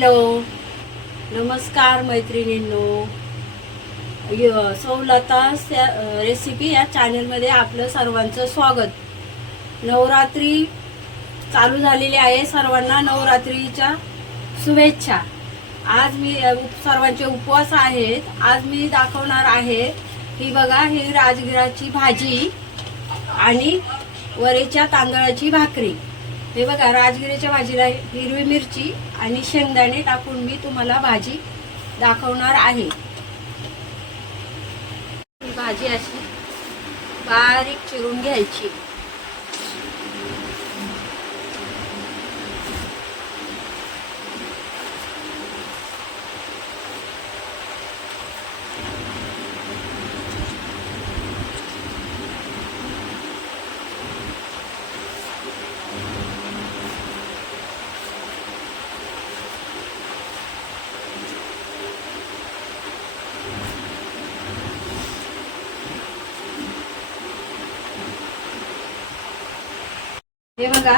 Hello. नमस्कार मैत्रिणींनो. य- सौलता रेसिपी या चॅनलमध्ये आपलं सर्वांचं स्वागत. नवरात्री चालू झालेली आहे सर्वांना नवरात्रीच्या शुभेच्छा. आज मी सर्वांचे उपवास आहेत. आज मी दाखवणार आहे ही बघा ही राजगिराची भाजी आणि वरेच्या तांदळाची भाकरी. हे बघा राजगिरीच्या भाजीला हिरवी मिरची आणि शेंगदाणे टाकून मी तुम्हाला भाजी दाखवणार आहे. ही भाजी अशी बारीक चिरून घ्यायची. हे बघा.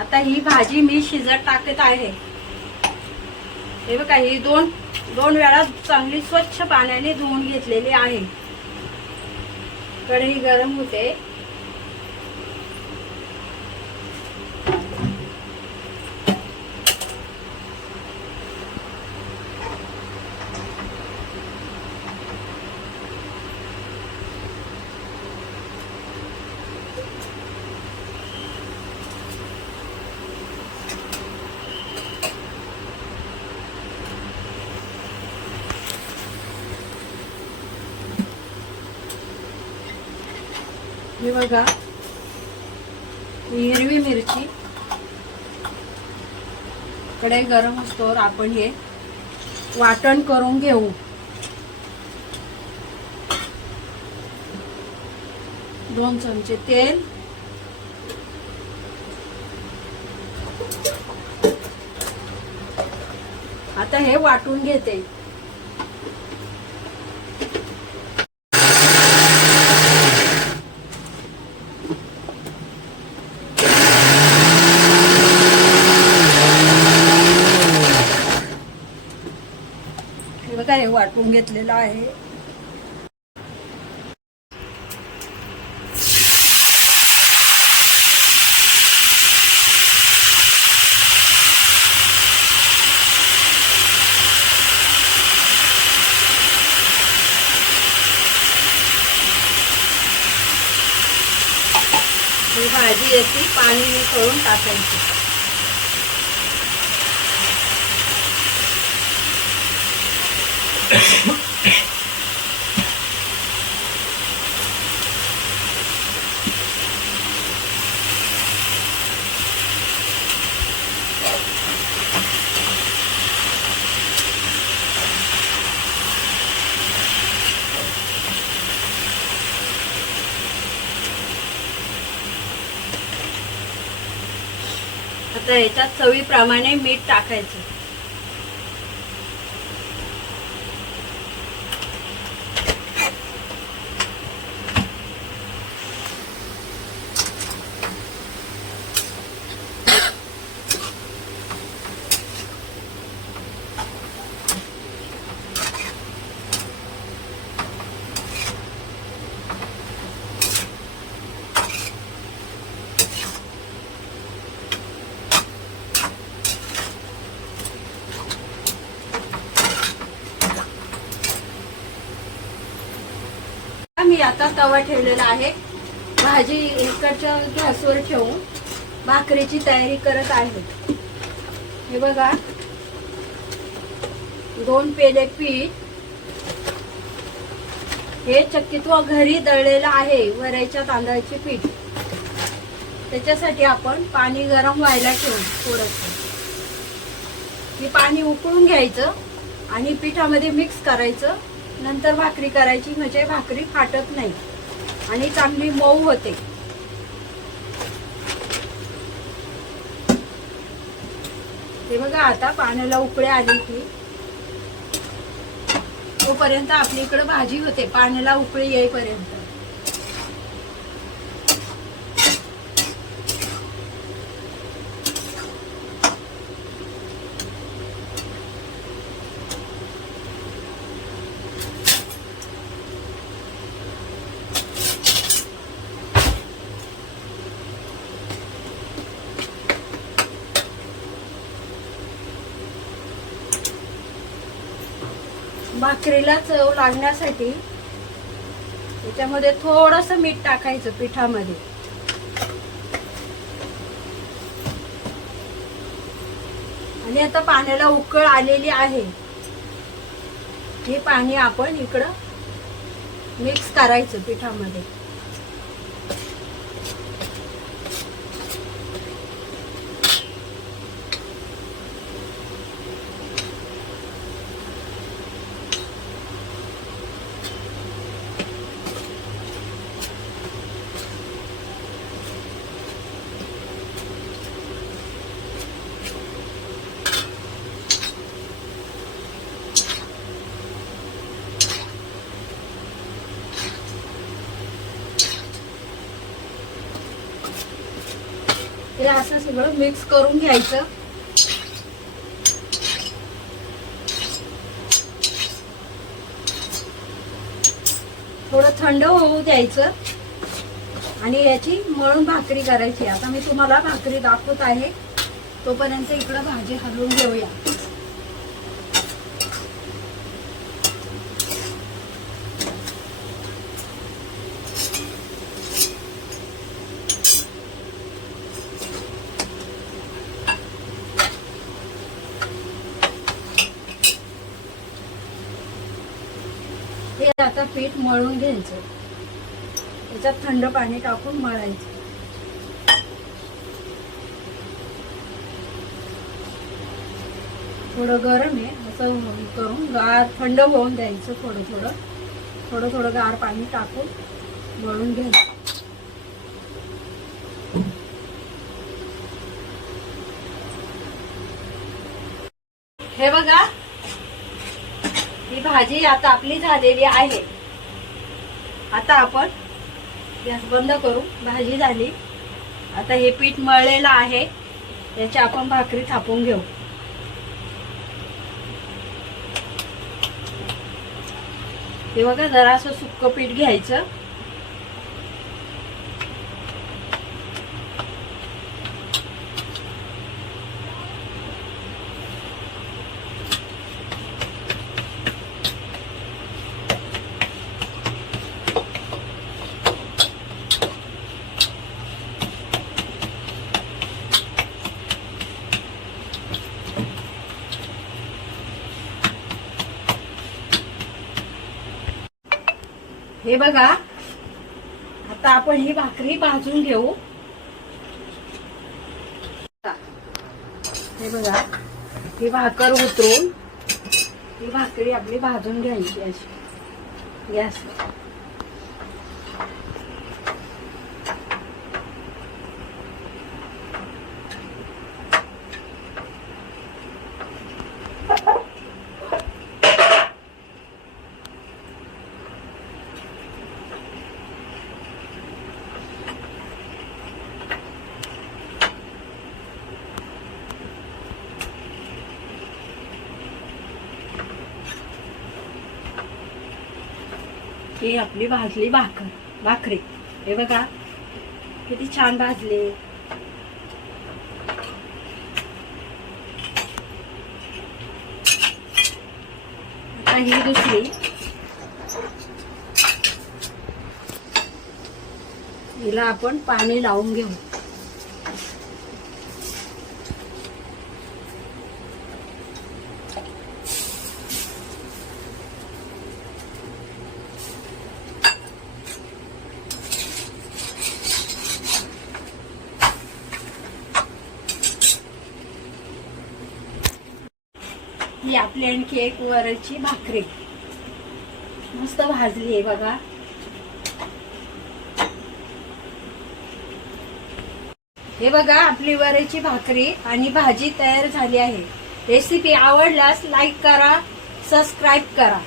आता ही भाजी मी शिजत टाकत आहे. हे बघा ही दोन दोन वेळा चांगली स्वच्छ पाण्याने धुवून घेतलेली आहे. कढई गरम होते. हे बघा. हिरवी मिरची. कडे गरम असतोवर आपण हे वाटण करून घेऊ. दोन चमचे तेल. आता हे वाटून घेते. हे हे वाटून घेतलेलं आहे. ही भाजी येते पाणी करून टाकायची. आता याच्यात चवीप्रमाणे मीठ टाकायचं. मी आता तवा ठेवलेला आहे. भाजी इकडच्या गॅसवर ठेवून भाकरीची तयारी करत आहे. हे बघा. दोन पेले पीठ. हे चक्कीत्व घरी दळलेलं आहे वरायच्या तांदळाचे पीठ. त्याच्यासाठी आपण पाणी गरम व्हायला ठेवू थोडस. हे पाणी उकळून घ्यायचं आणि पिठामध्ये मिक्स करायचं. नंतर भाकरी करायची म्हणजे भाकरी फाटत नाही. आणि चांगली मऊ होते. हे बघा आता पाण्याला उकळे आली की तोपर्यंत आपल्या इकडे भाजी होते. पाण्याला उकळी येईपर्यंत. भाकरीला चव लागण्यासाठी त्याच्यामध्ये थोडस मीठ टाकायचं पिठामध्ये. आणि आता पाण्याला उकळ आलेली आहे. हे पाणी आपण इकडं मिक्स करायचं पिठामध्ये. हे असं सगळं मिक्स करून घ्यायचं. थोडं थंड होऊ द्यायचं. आणि याची मळून भाकरी करायची. आता मी तुम्हाला भाकरी दाखवत आहे. तोपर्यंत इकडं भाजी हलवून घेऊया. हे आता पीठ मळून घ्यायचं. त्याच्यात थंड पाणी टाकून मळायचं. थोडं गरम आहे असं करून गार थंड होऊन द्यायचं थोडं थोडं. थोडं थोडं गार पाणी टाकून मळून घ्यायचं. हे बघा भाजी आता आपली झालेली आहे. आता आपण गॅस बंद करू. भाजी झाली. आता हे पीठ मळलेलं आहे. याची आपण भाकरी थापून घेऊ. हे बघा जरा असं सुक्क पीठ घ्यायचं. हे बघा. आता आपण ही भाकरी भाजून घेऊ. हे बघा ही भाकर उतरून ही भाकरी आपली भाजून घ्यायची अशी. गॅस ही आपली भाजली भाकर भाकरी. हे बघा किती छान भाजले. आता ही दुसरी. हिला आपण पाणी लावून घेऊ. ही आपली आणखी एक वरची भाकरी. मस्त भाजली आहे बघा. हे बघा आपली वरची भाकरी आणि भाजी तयार झाली आहे. रेसिपी आवडल्यास लाईक करा सबस्क्राईब करा.